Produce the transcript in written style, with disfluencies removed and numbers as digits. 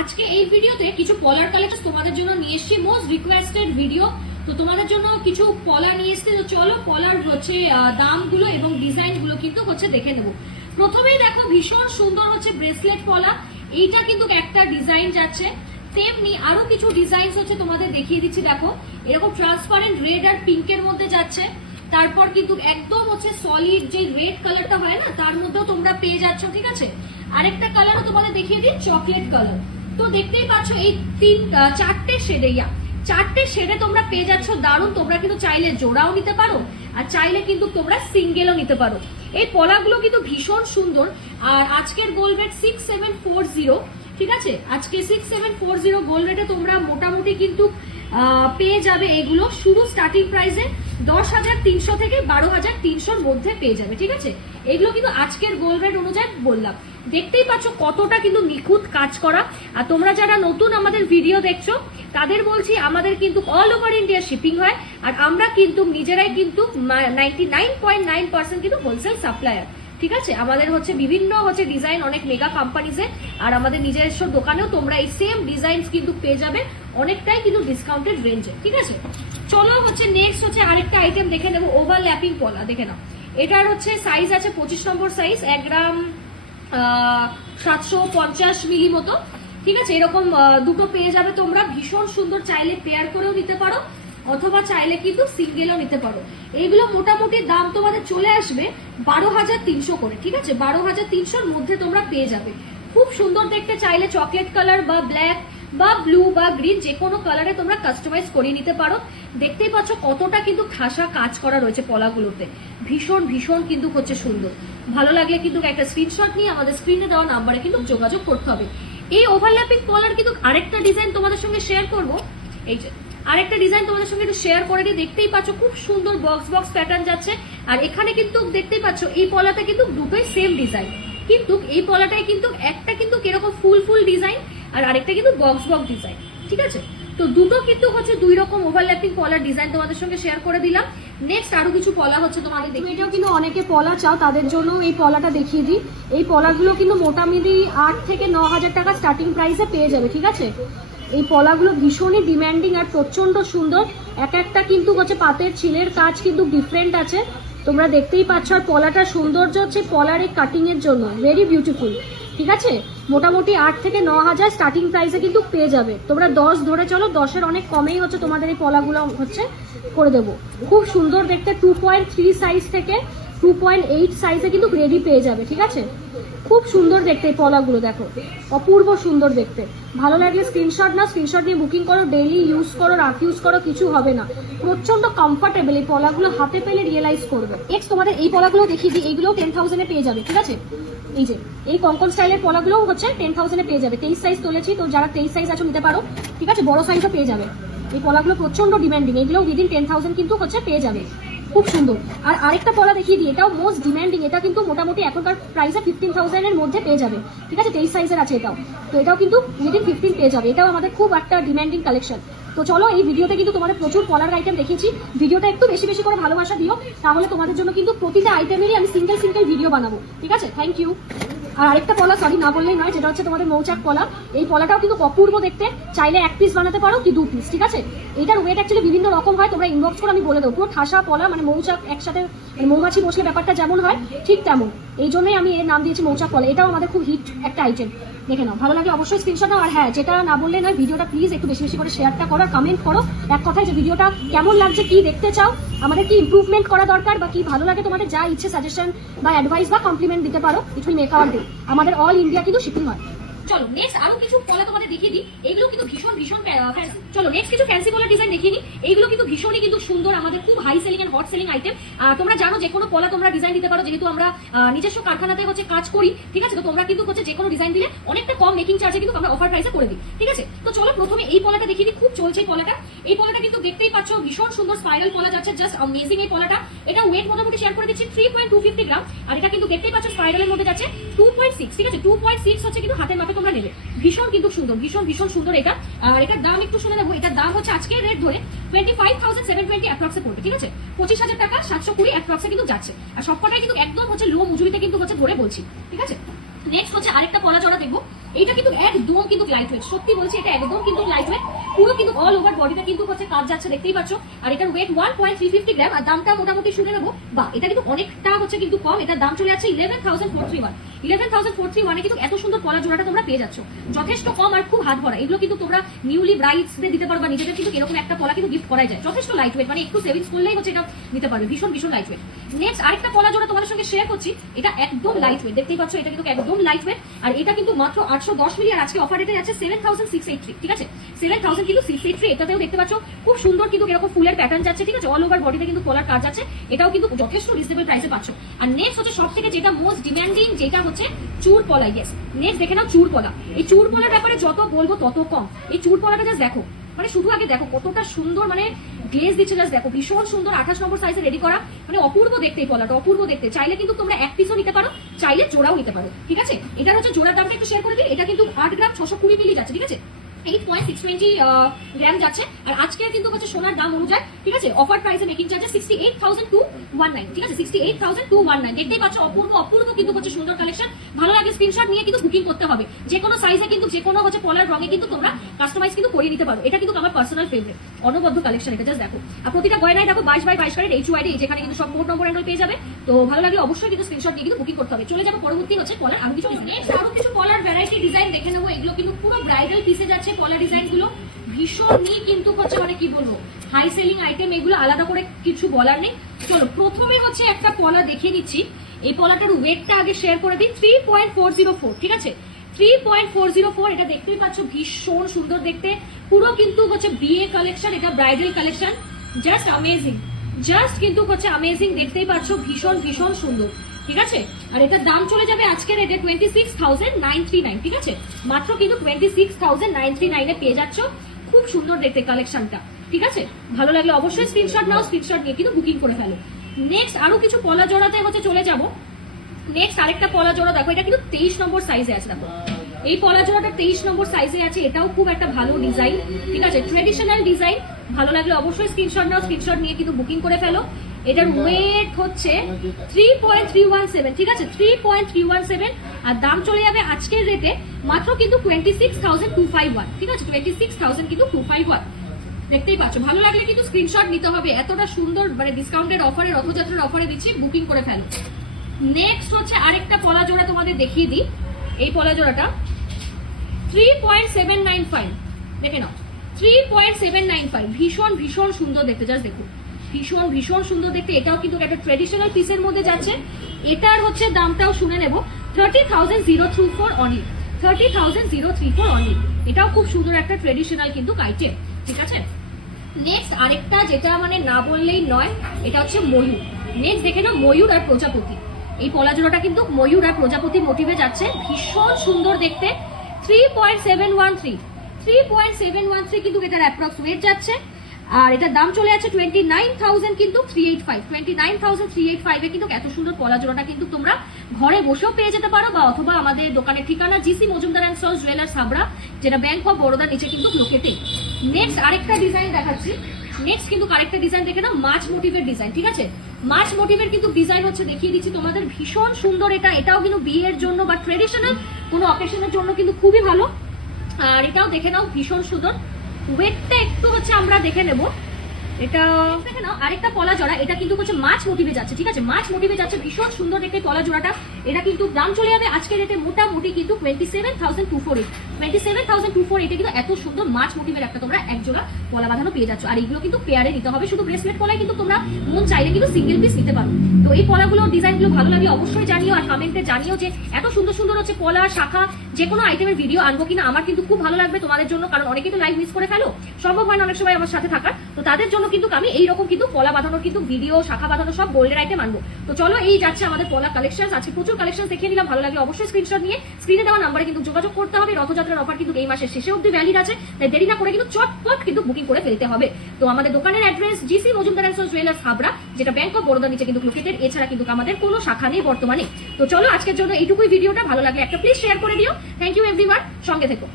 আজকে এই ভিডিওতে কিছু পলার কালেকশন তোমাদের জন্য নিয়ে এসেছি, মোস্ট রিকোয়েস্টেড ভিডিও। তো তোমাদের জন্য কিছু পলা নিয়ে এসেছি। তো চলো পলার হচ্ছে দামগুলো এবং ডিজাইনগুলো কিন্তু হচ্ছে দেখে নেবো। প্রথমেই দেখো ভীষণ সুন্দর হচ্ছে ব্রেসলেট পলা, এইটা কিন্তু একটা ডিজাইন যাচ্ছে। তেমনি আরো কিছু ডিজাইন হচ্ছে তোমাদের দেখিয়ে দিচ্ছি। দেখো এরকম ট্রান্সপারেন্ট রেড আর পিঙ্কের মধ্যে যাচ্ছে। তারপর কিন্তু একদম হচ্ছে সলিড যে রেড কালারটা হয় না, তার মধ্যেও তোমরা পেয়ে যাচ্ছ। ঠিক আছে, আরেকটা কালারও তোমাদের দেখিয়ে দিই, চকলেট কালার। তো দেখতেই পাচ্ছ এই চারটে শেডে তোমরা পেয়ে যাচ্ছ। দারুণ, তোমরা কিন্তু চাইলে জোড়াও নিতে পারো আর চাইলে কিন্তু তোমরা সিঙ্গেলও নিতে পারো। এই পলাগুলো কিন্তু ভীষণ সুন্দর। আর আজকের গোল্ড রেট 6740। ঠিক আছে, আজকে 6740 গোল্ড রেটে তোমরা মোটামুটি কিন্তু পেয়ে যাবে। এগুলো শুরু স্টার্টিং প্রাইসে 10,300 থেকে 12,300 মধ্যে পেয়ে যাবে। ঠিক আছে, এগুলো কিন্তু আজকের গোল্ড রেট অনুযায়ী বললাম। দেখতেই পাচ্ছ কতটা কিন্তু নিখুঁত কাজ করা। আর তোমরা যারা নতুন আমাদের ভিডিও দেখছো তাদের বলছি, আমাদের কিন্তু অল ওভার ইন্ডিয়া শিপিং হয়। আর আমরা কিন্তু নিজেরাই কিন্তু 99.9% কিন্তু হোলসেল সাপ্লায়ার। ঠিক আছে, আমাদের হচ্ছে বিভিন্ন হচ্ছে ডিজাইন অনেক মেগা কোম্পানিজে, আর আমাদের নিজস্ব দোকানেও তোমরা এই সেম ডিজাইন কিন্তু পেয়ে যাবে অনেকটাই কিন্তু ডিসকাউন্টেড রেঞ্জে। ঠিক আছে, চলো হচ্ছে নেক্সট হচ্ছে আরেকটা আইটেম দেখে নেবো, ওভারল্যাপিং পলা। দেখে নাও, এটার হচ্ছে সাইজ আছে 25 নম্বর সাইজ, 1 গ্রাম 750 মিলি মতো। ঠিক আছে, এরকম দুটো পেয়ে যাবে তোমরা। ভীষণ সুন্দর, চাইলে পেয়ার করেও নিতে পারো অথবা চাইলে কিন্তু সিঙ্গেলও নিতে পারো। এইগুলো মোটামুটি দাম তোমাদের চলে আসবে 12,300 করে। ঠিক আছে, 12,300 মধ্যে তোমরা পেয়ে যাবে। খুব সুন্দর দেখতে, চাইলে চকলেট কালার বা ব্ল্যাক বা ব্লু বা গ্রিন যে কোনো কালারে তোমরা কাস্টমাইজ করিয়ে নিতে পারো। দেখতেই পাচ্ছ কতটা কিন্তু ঠাসা কাজ করা রয়েছে পলাগুলোতে। ভীষণ ভীষণ কিন্তু হচ্ছে সুন্দর। ভালো লাগলে কিন্তু একটা স্ক্রিনশট নিয়ে আমাদের স্ক্রিনে দেওয়া নাম্বারে কিন্তু যোগাযোগ করতে হবে। এই ওভারল্যাপিং পলার কিন্তু আরেকটা ডিজাইন তোমাদের সঙ্গে শেয়ার করবো। এই যে আরেকটা ডিজাইন তোমাদের সঙ্গে একটু শেয়ার করে দিই। দেখতেই পাচ্ছ খুব সুন্দর বক্স বক্স প্যাটার্ন যাচ্ছে। আর এখানে কিন্তু দেখতেই পাচ্ছ এই পলাটা কিন্তু দুটোই সেম ডিজাইন, কিন্তু এই পলাটাই কিন্তু একটা কিন্তু কিরকম ফুল ফুল ডিজাইন আর আরেকটা কিন্তু বক্স বক্স ডিজাইন। ঠিক আছে, তো দুটো কিন্তু হচ্ছে দুই রকম ওভারল্যাপিং পলার ডিজাইন তোমাদের সঙ্গে শেয়ার করে দিলাম। নেক্সট আরো কিছু পলা হচ্ছে তোমাদের দেখি। এটাও কিন্তু অনেকে পলা চাও, তাদের জন্য এই পলাটা দেখিয়ে দিই। এই পলাগুলো কিন্তু মোটামুটি 8 থেকে 9,000 টাকা স্টার্টিং প্রাইসে পেয়ে যাবে। ঠিক আছে, এই পলাগুলো ভীষণই ডিম্যান্ডিং আর প্রচন্ড সুন্দর। এক একটা কিন্তু হচ্ছে পাতের ছিলের কাজ কিন্তু ডিফারেন্ট আছে, তোমরা দেখতেই পাচ্ছ। আর পলাটার সৌন্দর্য হচ্ছে পলার এই কাটিং এর জন্য ভেরি বিউটিফুল। ঠিক আছে, মোটামুটি 8 থেকে 9,000 স্টার্টিং প্রাইসে কিন্তু পেয়ে যাবে। তোমরা 10 ধরে চলো, 10-এর অনেক কমেই হচ্ছে তোমাদের এই পলাগুলো হচ্ছে করে দেবো। খুব সুন্দর দেখতে, 2.3 সাইজ থেকে 2.8 সাইজে কিন্তু রেডি পেয়ে যাবে। ঠিক আছে, খুব সুন্দর দেখতে এই পলাগুলো, দেখো অপূর্ব সুন্দর দেখতে। ভালো লাগলে স্ক্রিনশট নাও, স্ক্রিনশট নিয়ে বুকিং করো, ডেইলি ইউজ করো, রাফ ইউজ করো, কিছু হবে না। প্রচন্ড কমফর্টেবল, এই পলাগুলো হাতে পেলে রিয়েলাইজ করবে। নেক্সট তোমাদের এই পলাগুলো দেখিয়ে দিই, এইগুলো 10,000-এ পেয়ে যাবে। ঠিক আছে, এই যে এই কঙ্কন স্টাইলের পলাগুলো হচ্ছে 10,000-এ পেয়ে যাবে। 23 সাইজ তুলেছি, তো যারা 23 সাইজ আছো নিতে পারো। ঠিক আছে, বড় সাইজও পেয়ে যাবে। এই পলাগুলো প্রচন্ড ডিম্যান্ডিং, এগুলো উইদিন 10,000 কিন্তু হচ্ছে পেয়ে যাবে। খুব সুন্দর। আর আরেকটা পলা দেখিয়ে দিই, এটাও মোস্ট ডিম্যান্ডিং। এটা কিন্তু মোটামুটি এখনকার প্রাইসে 15,000-এর মধ্যে পেয়ে যাবে। ঠিক আছে, 23 সাইজের আছে এটাও, তো এটাও কিন্তু উইদিন 15 পেয়ে যাবে। এটাও আমাদের খুব একটা ডিম্যান্ডিং কালেকশন। তো চলো, এই ভিডিওতে কিন্তু তোমাদের প্রচুর পলার আইটেম দেখিয়েছি। ভিডিওটা একটু বেশি বেশি করে ভালোবাসা দিও, তাহলে তোমাদের জন্য কিন্তু প্রতিটা আইটেমেরই আমি সিঙ্গেল ভিডিও বানাবো। ঠিক আছে, থ্যাংক ইউ। আর আরেকটা পলা সরি না বললেই নয়, যেটা হচ্ছে তোমাদের মৌচাক পলা। এই পলাটাও কিন্তু অপূর্ব দেখতে, চাইলে 1 পিস বানাতে পারো কি 2 পিস। ঠিক আছে, এটার ওয়েট অ্যাকচুয়ালি বিভিন্ন রকম হয়, তোমরা ইনবক্স করে আমি বলে দেবো। পুরো ঠাসা পলা, মানে মৌচাক একসাথে মৌমাছি বসলে ব্যাপারটা যেমন হয় ঠিক তেমন, এই জন্যই আমি এর নাম দিয়েছি মৌচাক পলা। এটাও আমাদের খুব হিট একটা আইটেম। দেখে নাও, ভালো লাগে অবশ্যই স্ক্রিনশট নাও। আর হ্যাঁ, যেটা না বললে নয়, ভিডিওটা প্লিজ একটু বেশি বেশি করে শেয়ারটা করো আর কমেন্ট করো। এক কথায় যে ভিডিওটা কেমন লাগছে, কি দেখতে চাও, আমাদের কি ইমপ্রুভমেন্ট করা দরকার, বা কি ভালো লাগে তোমাদের, যা ইচ্ছে সাজেশন বা অ্যাডভাইস বা কমপ্লিমেন্ট দিতে পারো। It will make our day. আমাদের অল ইন্ডিয়া কিন্তু শিপিং হয়। চলো নেক্সট আরো কিছু পলা তোমাদের দেখিয়ে দিই। এগুলো কিন্তু ভীষণ ভীষণ ফ্যান্সি। চলো নেক্সট কিছু ফ্যান্সি পলার ডিজাইন দেখিয়ে নিই। এইগুলো কিন্তু ভীষণই কিন্তু সুন্দর, আমাদের খুব high selling and hot selling item. তোমরা জানো যে কোনো পলা তোমরা ডিজাইন দিতে পারো, যেহেতু আমরা নিজস্ব কারখানাতে হচ্ছে কাজ করি। ঠিক আছে, তো তোমরা কিন্তু হচ্ছে যে কোনো ডিজাইন দিলে অনেকটা কম মেকিং চার্জে কিন্তু আমরা অফার প্রাইসে করে দিই। ঠিক আছে, তো চলো প্রথমে এই পলাটা দেখিয়ে দিই। খুব চলছে পলাটা। এই পলাটা কিন্তু দেখতেই পাচ্ছ ভীষণ সুন্দর স্পাইরাল পলা যাচ্ছে, জাস্ট অ্যামেজিং এই পলাটা। এটা ওয়েট মোটামুটি শেয়ার করে দিচ্ছি 3.250 গ্রাম। আর এটা কিন্তু দেখতেই পাচ্ছ স্পাইরালের মধ্যে যাচ্ছে 2.6। ঠিক আছে, 2.6 হচ্ছে কিন্তু হাতের মাপে তোমরা নেবে। ভীষণ কিন্তু সুন্দর, ভীষণ ভীষণ সুন্দর এটা। আর এটার দাম একটু শুনে নেবো। এটার দাম হচ্ছে আজকে রেট ধরে 25,720 অ্যাপ্রক্সে পড়বে। ঠিক আছে, 25,000 টাকা 720 অ্যাপ্রক্সে কিন্তু যাচ্ছে। আর সবকটাই কিন্তু একদম হচ্ছে লো মজুরিতে কিন্তু হচ্ছে ধরে বলছি। ঠিক আছে, নেক্সট হচ্ছে আরেকটা পলা জোড়া দেখবো। এটা কিন্তু একদম কিন্তু লাইট ওয়েট, সত্যি বলছি এটা একদম কিন্তু লাইট ওয়েট, পুরো কিন্তু অল ওভার বডিটা কিন্তু হচ্ছে কাজ যাচ্ছে, দেখতেই পাচ্ছ। আর এটার ওয়েট 1.350 গ্রাম, আর দামটা মোটামুটি শুনে নেবো, বা এটা কিন্তু অনেকটা হচ্ছে কিন্তু কম। এটার দাম চলে যাচ্ছে 11,431। 11,431 এ কিন্তু এত সুন্দর পলা জোড়াটা তোমরা পেয়ে যাচ্ছ, যথেষ্ট কম আর খুব হাত ভরা। এগুলো কিন্তু তোমরা নিউলি ব্রাইডসদের দিতে পারো, বা নিজেদের কিন্তু এরকম একটা পলা কিন্তু গিফট করা যায়, যথেষ্ট লাইট ওয়েট, মানে একটু সেভিংস করলেই হচ্ছে এটা নিতে পারবে, ভীষণ ভীষণ লাইট ওয়েট। নেক্সট আরেকটা পলা জোড়া তোমাদের সঙ্গে শেয়ার করছি, এটা একদম লাইট ওয়েট, দেখতেই পাচ্ছ এটা কিন্তু একদম লাইট ওয়েট। আর এটা কিন্তু মাত্র 810 মিলি, আর আজকে অফার রেটে যাচ্ছে 7,683, ঠিক আছে 7,000 কিন্তু 683। এটাতেও দেখতে পাচ্ছ খুব সুন্দর কিন্তু এরকম ফুলের প্যাটার্ন যাচ্ছে, ঠিক আছে, অল ওভার বডিতে কিন্তু পলার কাজ আছে, এটাও কিন্তু যথেষ্ট রিজনেবল প্রাইসে পাচ্ছ। আর নেক্সট হচ্ছে সব থেকে যেটা মোস্ট ডিমান্ডিং, যেটা হচ্ছে চুর পলা। ইয়েস, নেক্সট দেখে নাও চুর পলা। এই চুর পলার ব্যাপারে যত বলবো তত কম। এই চুর পলাটা জাস্ট দেখো, মানে শুধু আগে দেখো কতটা সুন্দর, মানে গ্লেজ দিচ্ছে, জাস্ট দেখো ভীষণ সুন্দর, 28 নম্বর সাইজে রেডি করা, মানে অপূর্ব দেখতে এই পলাটা, অপূর্ব দেখতে। চাইলে কিন্তু তোমরা এক পিসও নিতে পারো, চাইলে জোড়াও নিতে পারো, ঠিক আছে। এটা হচ্ছে জোড়ার দামটা একটু শেয়ার করে দিই। এটা কিন্তু 8 গ্রাম 620 মিলি যাচ্ছে, ঠিক আছে, 8.620 গ্রাম যাচ্ছে। আর আজকে কিন্তু হচ্ছে সোনার দাম অনুযায়ী, ঠিক আছে, অফার প্রাইসে মেকিং চার্জেস 68,219, ঠিক আছে 68,219। দেখতেই পাচ্ছ অপূর্ব অপূর্ব কিন্তু হচ্ছে সুন্দর কালেকশন। ভালো লাগে স্ক্রিনশট নিয়ে কিন্তু বুকিং করতে হবে, যে কোনো সাইজে কিন্তু যে কোনো হচ্ছে পলার রঙে কিন্তু তোমরা কাস্টমাইজ কিন্তু করিয়ে নিতে পারো। এটা কিন্তু আমার পার্সোনাল ফেভারিট, অনবদ্য কালেকশন এটা, জাস্ট দেখো। আর প্রতিটা গয়নায় দেখো 22x22 কারের HUID, যেখানে কিন্তু সব কোড নম্বর এন্ডল পেয়ে যাবে। তো ভালো লাগলে অবশ্যই কিন্তু স্ক্রিনশট নিয়ে কিন্তু বুকিং করতে হবে। চলে যাবো পরবর্তী হচ্ছে পলার আরো কিছু ডিজাইন, আরো কিছু পলার ভ্যারাইটি ডিজাইন দেখে নেবো। এগুলো কিন্তু পুরো ব্রাইডাল পিসে যাচ্ছে পলা ডিজাইন গুলো, ভীষণই কিন্তু হচ্ছে মানে কি বলবো হাই সেলিং আইটেম, এগুলো আলাদা করে কিছু বলার নেই। চলো প্রথমে হচ্ছে একটা পলা দেখিয়ে নিচ্ছি। এই পলাটার ওয়েটটা আগে শেয়ার করে দিই, 3.404, ঠিক আছে 3.404। এটা দেখতেই পাচ্ছ ভীষণ সুন্দর দেখতে, পুরো কিন্তু হচ্ছে বিয়ে কালেকশন, এটা bridal collection, just amazing, just কিন্তু হচ্ছে অ্যামেজিং, দেখতেই পাচ্ছ ভীষণ ভীষণ সুন্দর, ঠিক আছে। আর এটার দাম চলে যাবে আজকের রেটে 26,939, ঠিক আছে, মাত্র কিন্তু 26,939 এ পেয়ে যাচ্ছ। খুব সুন্দর দেখতে কালেকশনটা, ঠিক আছে। ভালো লাগলে অবশ্যই স্ক্রিনশট নাও, স্ক্রিনশট নিয়ে কিন্তু বুকিং করে ফেলো। নেক্সট আরো কিছু পলা জোড়াতে হচ্ছে চলে যাব। নেক্সট আরেকটা পলা জোড়া দেখো, এটা কিন্তু 23 নম্বর সাইজে আছে, দেখো এই পলা জোড়াটা 23 নম্বর সাইজে আছে। এটাও খুব একটা ভালো ডিজাইন, ঠিক আছে, ট্রেডিশনাল ডিজাইন। ভালো লাগলে অবশ্যই স্ক্রিনশট নাও, স্ক্রিনশট নিয়ে কিন্তু বুকিং করে ফেলো। এটার ওয়েট হচ্ছে 3.317, ঠিক আছে 3.317। আর দাম চলে যাবে আজকের রেটে মাত্র কিন্তু 26,251, ঠিক আছে 26,000 কিন্তু 251। দেখতেই পাচ্ছ, ভালো লাগলে কিন্তু স্ক্রিনশট নিতে হবে, এতটা সুন্দর মানে ডিসকাউন্টেড অফারে, রথযাত্রার অফারে দিচ্ছি, বুকিং করে ফেলো। নেক্সট হচ্ছে আরেকটা পলা জোড়া তোমাদের দেখিয়ে দিই। এই পলা জোড়াটা 3.795, দেখে নাও 3.795, ভীষণ ভীষণ সুন্দর দেখতে, জাস্ট দেখো ভীষণ ভীষণ সুন্দর দেখতে। এটাও কিন্তু একটা ট্রেডিশনাল পিসের মধ্যে যাচ্ছে। এটার হচ্ছে দামটাও শুনে নেব, 30,034 অনলি, 30,034 অনলি। এটাও খুব সুন্দর একটা ট্রেডিশনাল কিন্তু আইটেম, ঠিক আছে। নেক্সট আরেকটা যেটা মানে না বললেই নয়, এটা হচ্ছে ময়ূর। নেক্সট দেখে নাও ময়ূর আর প্রজাপতি। এই পলা জোড়াটা কিন্তু ময়ূর আর প্রজাপতি মোটিভে যাচ্ছে, ভীষণ সুন্দর দেখতে। 3.713 কিন্তু এটার অ্যাপ্রক্স ওয়েট যাচ্ছে। আর এটার দাম চলে যাচ্ছে 29,000 কিন্তু 385, 29,385 এ কিন্তু এত সুন্দর পলা জোড়াটা কিন্তু তোমরা ঘরে বসেও পেয়ে যেতে পারো, বা অথবা আমাদের দোকানের ঠিকানা GC Majumdar and sons jewellers Habra, যেটা ব্যাংক অফ বরোদার নিচে কিন্তু লোকেটেড। নেক্সট আরেকটা ডিজাইন দেখাচ্ছি। নেক্সট কিন্তু আরেকটা ডিজাইন দেখে নাও, মাছ মোটিভের ডিজাইন, ঠিক আছে মাছ মোটিভের কিন্তু ডিজাইন হচ্ছে দেখিয়ে দিচ্ছি তোমাদের, ভীষণ সুন্দর। এটাও কিন্তু বিয়ের জন্য বা ট্রেডিশনাল কোনো অকেশনের জন্য কিন্তু খুবই ভালো। আর এটাও দেখে নাও ভীষণ সুন্দর। ওয়েটটা একটু হচ্ছে আমরা দেখে নেব। এটা দেখে নাও আরেকটা পলা জোড়া, এটা কিন্তু হচ্ছে মাছ মোটিভে যাচ্ছে, ঠিক আছে মাছ মোটিভে যাচ্ছে, ভীষণ সুন্দর দেখতে পলা জোড়াটা। এটা কিন্তু দাম চলে যাবে আজকের রেটে মোটামুটি কিন্তু 27,248, 27,248 কিন্তু এত সুন্দর মাছ মোটিভের একটা তোমরা এক জোড়া পলা বাঁধানো পেয়ে যাচ্ছ। আর এগুলো কিন্তু পেয়ারে নিতে হবে, শুধু ব্রেসলেট পলাই কিন্তু তোমরা মন চাইলে কিন্তু সিঙ্গেল পিস নিতে পারো। তো এই পলাগুলো ডিজাইনগুলো ভালো লাগলে অবশ্যই জানিও, আর কমেন্টে জানিও যে এত সুন্দর সুন্দর হচ্ছে পলা শাখা যে কোনো আইটেমের ভিডিও আনবো কিনা। আমার কিন্তু খুব ভালো লাগবে তোমাদের জন্য, কারণ অনেকেই তো লাইভ মিস করে ফেলো, সম্ভব হয় না অনেক সময় আমার সাথে থাকার। তো তাদের জন্য কিন্তু আমি এইরকম কিন্তু পলা বাঁধানোর কিন্তু ভিডিও, শাখা বাঁধানো সব গোল্ডের আইটেম আনবো। তো চলো এই যাচ্ছে আমাদের পলা কালেকশন। আজকে প্রচুর কালেকশন দেখিয়ে নিলাম, ভালো লাগলে অবশ্যই স্ক্রিনশট নিয়ে স্ক্রিনে দেওয়া নাম্বারে কিন্তু যোগাযোগ করতে হবে। রথযাত্রার অফার কিন্তু এই মাসের শেষে অবধি ভ্যালিড আছে, তাই দেরি না করে কিন্তু চটপট কিন্তু বুকিং করে ফেলতে হবে। তো আমাদের দোকানের address GC Majumdar and sons jewellers Habra, যেটা ব্যাংক অফ বরোদার নিচে কিন্তু লোকেটেড। এছাড়া কিন্তু আমাদের কোনো শাখা নেই বর্তমানে। তো চলো আজকের জন্য এইটুকুই ভিডিওটা, ভালো লাগলে একটা প্লিজ শেয়ার করে দিও। থ্যাংক ইউ এভরিওয়ান, সঙ্গে থেকো।